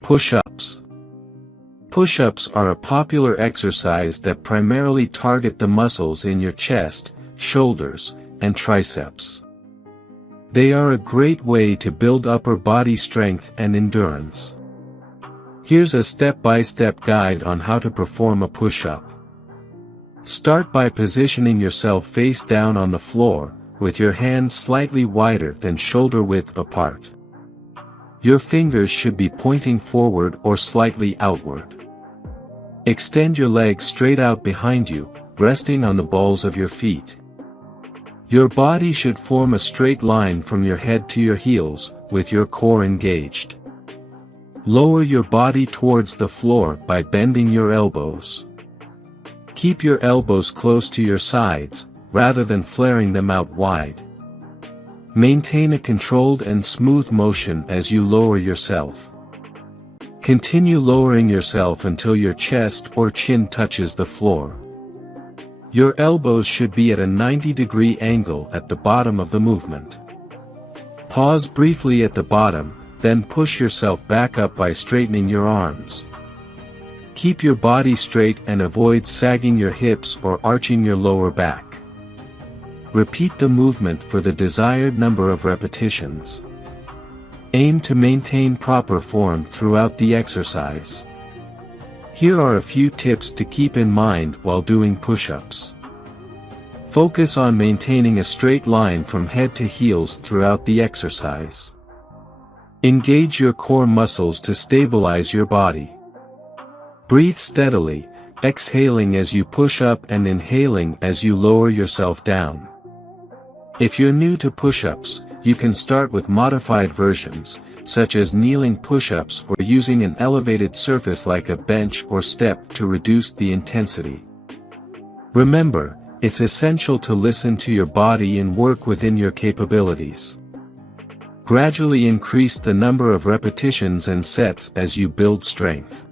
Push-ups. Push-ups are a popular exercise that primarily target the muscles in your chest, shoulders, and triceps. They are a great way to build upper body strength and endurance. Here's a step-by-step guide on how to perform a push-up. Start by positioning yourself face down on the floor, with your hands slightly wider than shoulder width apart. Your fingers should be pointing forward or slightly outward. Extend your legs straight out behind you, resting on the balls of your feet. Your body should form a straight line from your head to your heels, with your core engaged. Lower your body towards the floor by bending your elbows. Keep your elbows close to your sides, rather than flaring them out wide. Maintain a controlled and smooth motion as you lower yourself. Continue lowering yourself until your chest or chin touches the floor. Your elbows should be at a 90-degree angle at the bottom of the movement. Pause briefly at the bottom, then push yourself back up by straightening your arms. Keep your body straight and avoid sagging your hips or arching your lower back. Repeat the movement for the desired number of repetitions. Aim to maintain proper form throughout the exercise. Here are a few tips to keep in mind while doing push-ups. Focus on maintaining a straight line from head to heels throughout the exercise. Engage your core muscles to stabilize your body. Breathe steadily, exhaling as you push up and inhaling as you lower yourself down. If you're new to push-ups, you can start with modified versions, such as kneeling push-ups or using an elevated surface like a bench or step to reduce the intensity. Remember, it's essential to listen to your body and work within your capabilities. Gradually increase the number of repetitions and sets as you build strength.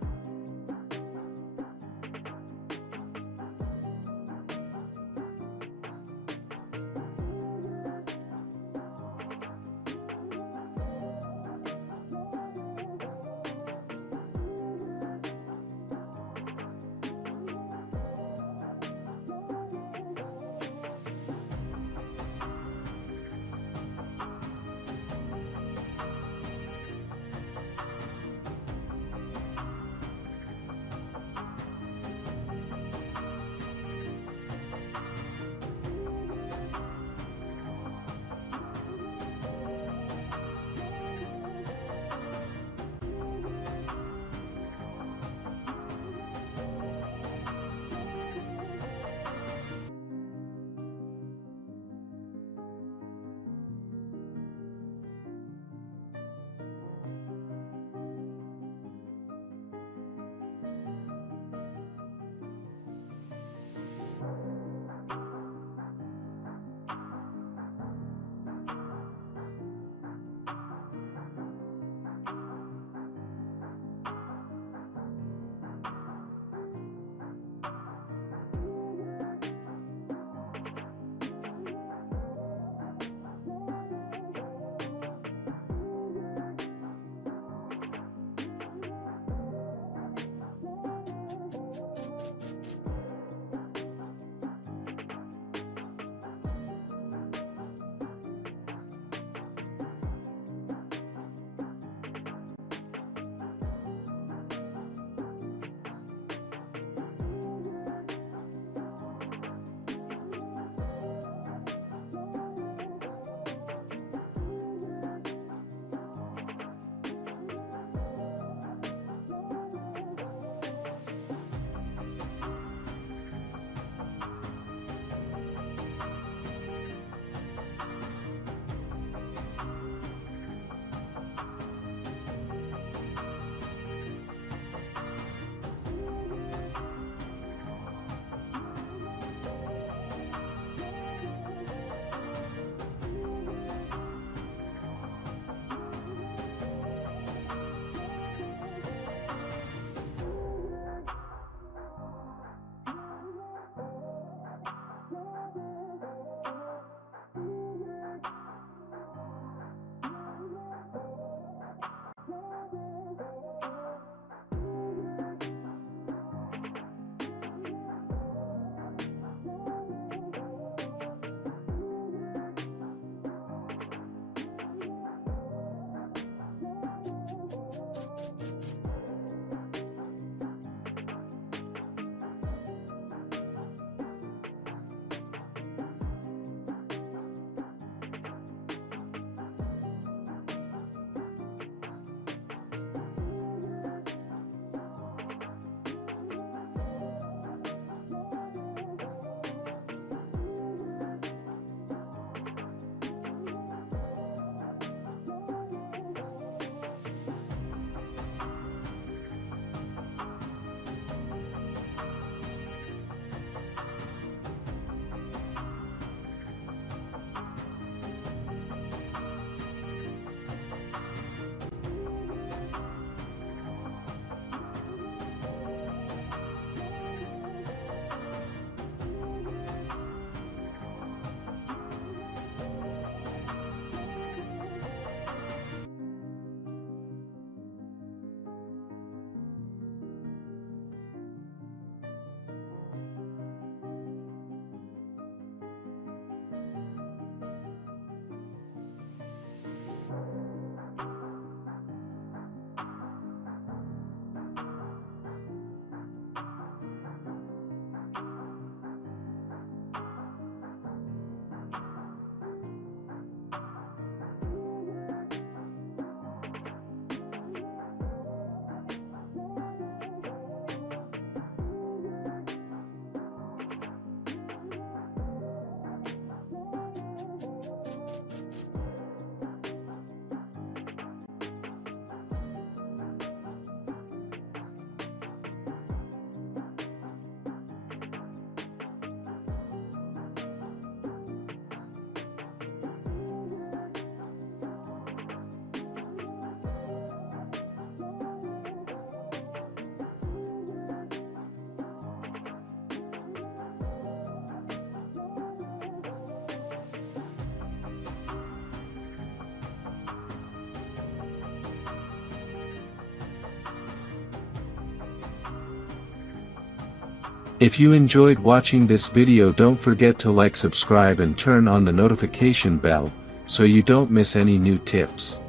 If you enjoyed watching this video, don't forget to like, subscribe and turn on the notification bell, so you don't miss any new tips.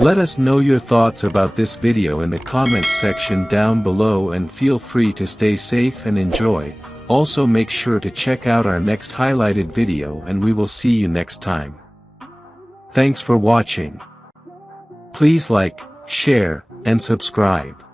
Let us know your thoughts about this video in the comments section down below, and feel free to stay safe and enjoy. Also make sure to check out our next highlighted video, and we will see you next time. Thanks for watching. Please like, share, and subscribe.